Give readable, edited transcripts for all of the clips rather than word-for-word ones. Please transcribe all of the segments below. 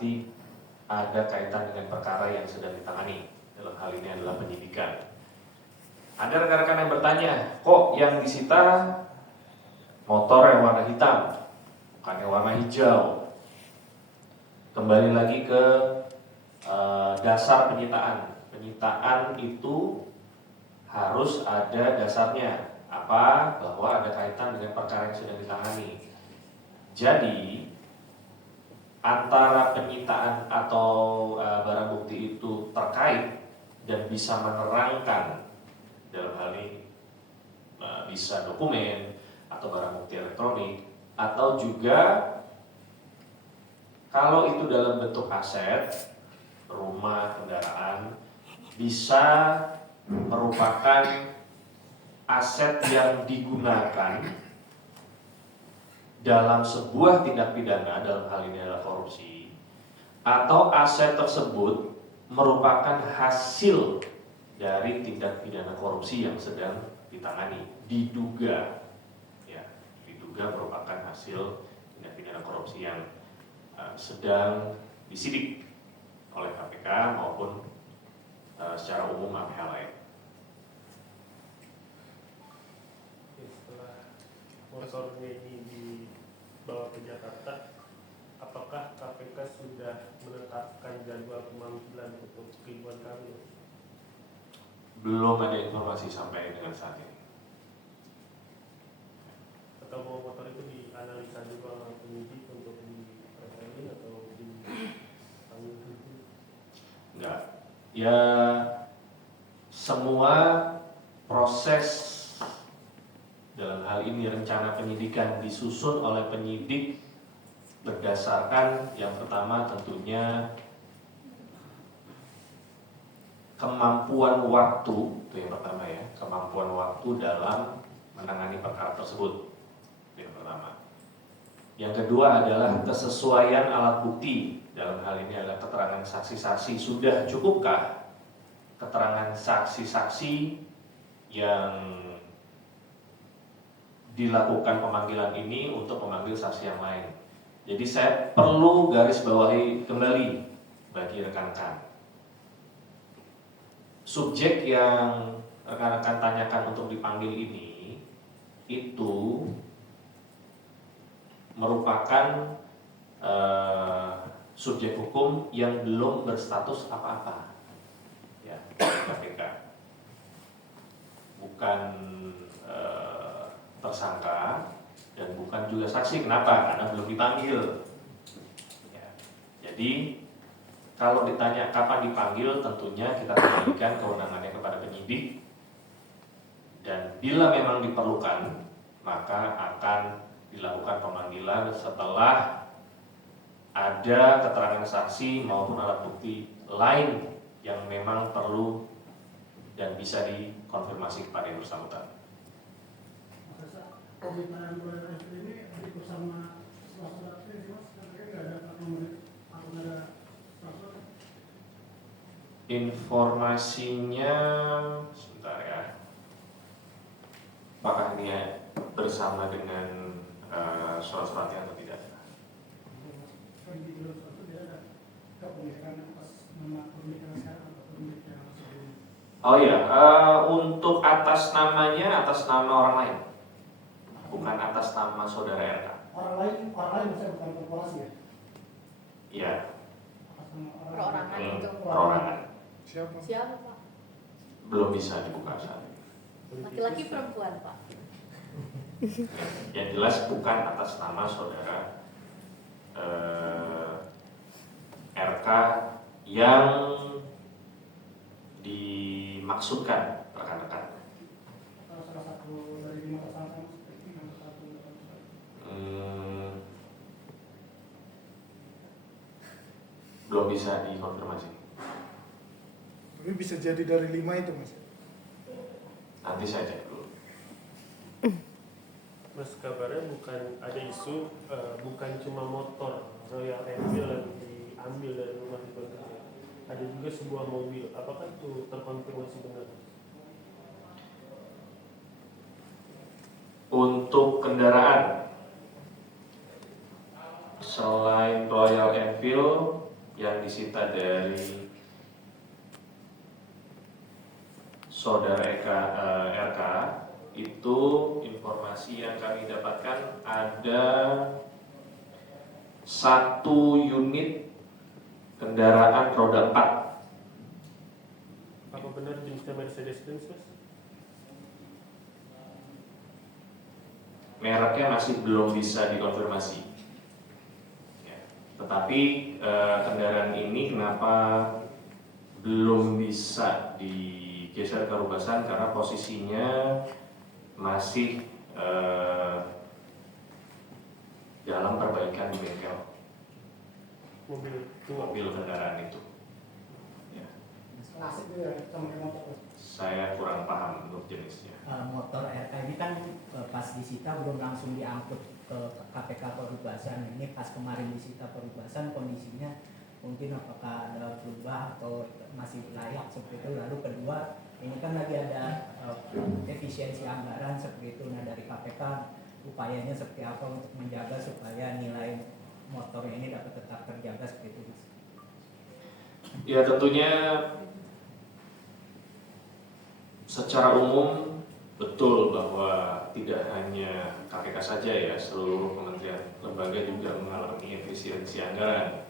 pasti ada kaitan dengan perkara yang sedang ditangani. Dalam hal ini adalah penyidikan. Ada rekan-rekan yang bertanya, kok yang disita motor yang warna hitam, bukan yang warna hijau? Kembali lagi ke dasar penyitaan. Penyitaan itu harus ada dasarnya. Apa? Bahwa ada kaitan dengan perkara yang sedang ditangani. Jadi antara penyitaan atau barang bukti itu terkait dan bisa menerangkan, dalam hal ini bisa dokumen atau barang bukti elektronik, atau juga kalau itu dalam bentuk aset, rumah, kendaraan, bisa merupakan aset yang digunakan dalam sebuah tindak pidana, dalam hal ini adalah korupsi, atau aset tersebut merupakan hasil dari tindak pidana korupsi yang sedang ditangani, diduga merupakan hasil tindak pidana korupsi yang sedang disidik oleh KPK maupun secara umum pihak lain. Setelah motornya ini dibawa ke Jakarta, apakah KPK sudah menetapkan jadwal pemanggilan untuk Ridwan Kamil? Belum ada informasi sampai dengan saat ini. Atau motor itu dianalisa juga oleh penyidik untuk diperiksa atau dipanggil? Enggak. Ya, semua proses dalam hal ini rencana penyidikan disusun oleh penyidik berdasarkan yang pertama tentunya kemampuan waktu, itu yang pertama ya, kemampuan waktu dalam menangani perkara tersebut, itu yang pertama. Yang kedua adalah kesesuaian alat bukti, dalam hal ini adalah keterangan saksi-saksi. Sudah cukupkah keterangan saksi-saksi yang dilakukan pemanggilan ini untuk memanggil saksi yang lain? Jadi saya perlu garis bawahi kembali bagi rekan-rekan. Subjek yang rekan-rekan tanyakan untuk dipanggil ini itu merupakan subjek hukum yang belum berstatus apa-apa, ya, KPK, bukan tersangka dan bukan juga saksi. Kenapa? Karena belum dipanggil. Ya. Jadi kalau ditanya kapan dipanggil, tentunya kita kembalikan kewenangannya kepada penyidik, dan bila memang diperlukan maka akan dilakukan pemanggilan setelah ada keterangan saksi maupun alat bukti lain yang memang perlu dan bisa dikonfirmasi kepada yang bersangkutan. Permintaan kepada ini bersama swasta ini mas, karena nggak ada nomor atau nggak ada swasta. Informasinya sebentar ya. Apakah ini bersama dengan surat-suratnya atau tidak? Kan di dalam surat itu dia ada kepemilikan atas nama pemilikan sekarang atau pemilikan sebelumnya. Oh iya, untuk atas namanya atas nama orang lain, bukan atas nama saudara RK. Orang lain maksudnya bukan korporasi ya? Iya. Atas nama Perorangan itu. Perorangan. Siapa Pak? Belum bisa dibuka saat ini. Laki-laki perempuan Pak? Yang jelas bukan atas nama saudara RK yang dimaksudkan rekan-rekan. salah satu dari 5 tersangka seperti yang satu. Belum bisa dikonfirmasi. Tapi bisa jadi dari 5 itu mas. Nanti saya cek dulu. Mas, kabarnya bukan ada isu bukan cuma motor Royal Enfield yang diambil dari rumah Ridwan Kamil, ada juga sebuah mobil. Apakah itu terkonfirmasi benar? Untuk kendaraan selain Royal Enfield Enfield yang disita dari saudara RK itu informasi yang kami dapatkan ada 1 unit kendaraan roda 4. Apa benar jenisnya Mercedes-Benz, Mas? Mereknya masih belum bisa dikonfirmasi. Ya. Tetapi kendaraan ini kenapa belum bisa digeser ke Rubasan karena posisinya masih dalam perbaikan di bengkel mobil kendaraan itu. Ya. Klasik itu ya, sama kayak motor. Saya kurang paham untuk jenisnya. Motor RK ini kan pas disita belum langsung diangkut ke KPK Perubasan. Ini pas kemarin disita Perubasan kondisinya mungkin apakah ada berubah atau masih layak seperti itu. Lalu kedua, ini kan lagi ada efisiensi anggaran seperti itu. Nah dari KPK upayanya seperti apa untuk menjaga supaya nilai motor ini dapat tetap terjaga seperti itu? Ya tentunya secara umum betul bahwa tidak hanya KPK saja ya, seluruh kementerian lembaga juga mengalami efisiensi anggaran.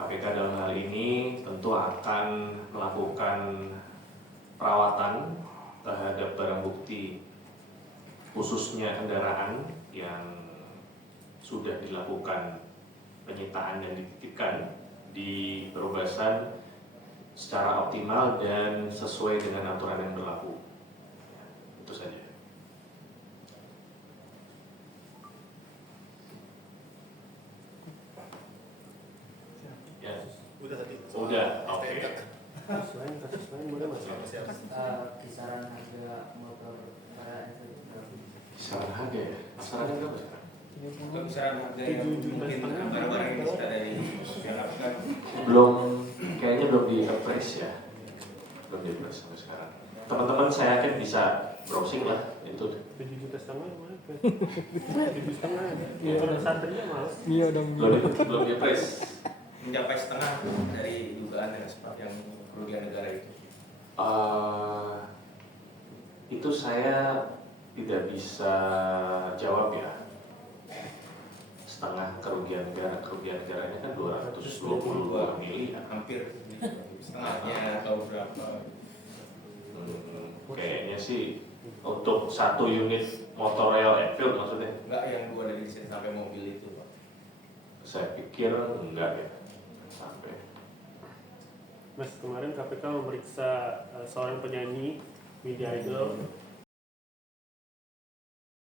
KPK dalam hal ini tentu akan melakukan perawatan terhadap barang bukti khususnya kendaraan yang sudah dilakukan penyitaan dan dititipkan di Perubasan secara optimal dan sesuai dengan aturan yang berlaku. Ya, itu saja. Ya. Udah tadi. Udah, oke. Kasus lain boleh, Mas? Kisaran harga motor Kisaran harga ya? Kisarannya berapa sekarang? Untuk kisaran harga yang 7,5 juta mungkin barang-barang yang disita dari yang lakukan Belum, kayaknya belum di appraise ya. Belum di appraise sampai sekarang. Teman-teman saya yakin bisa browsing lah itu. 7,5 juta mana? 7,5. Iya, udah satria malah. Iya dong. Belum di appraise. mencapai setengah dari dugaan yang yang kerugian negara itu. Itu saya tidak bisa jawab ya. Setengah kerugian negaranya kan 222 miliar. Hampir setengahnya atau berapa? Kayaknya sih untuk 1 unit motor Royal Enfield maksudnya. Enggak yang 2 dari sini sampai mobil itu, Pak. Saya pikir enggak ya sampai. Mas, kemarin KPK memeriksa seorang penyanyi media idol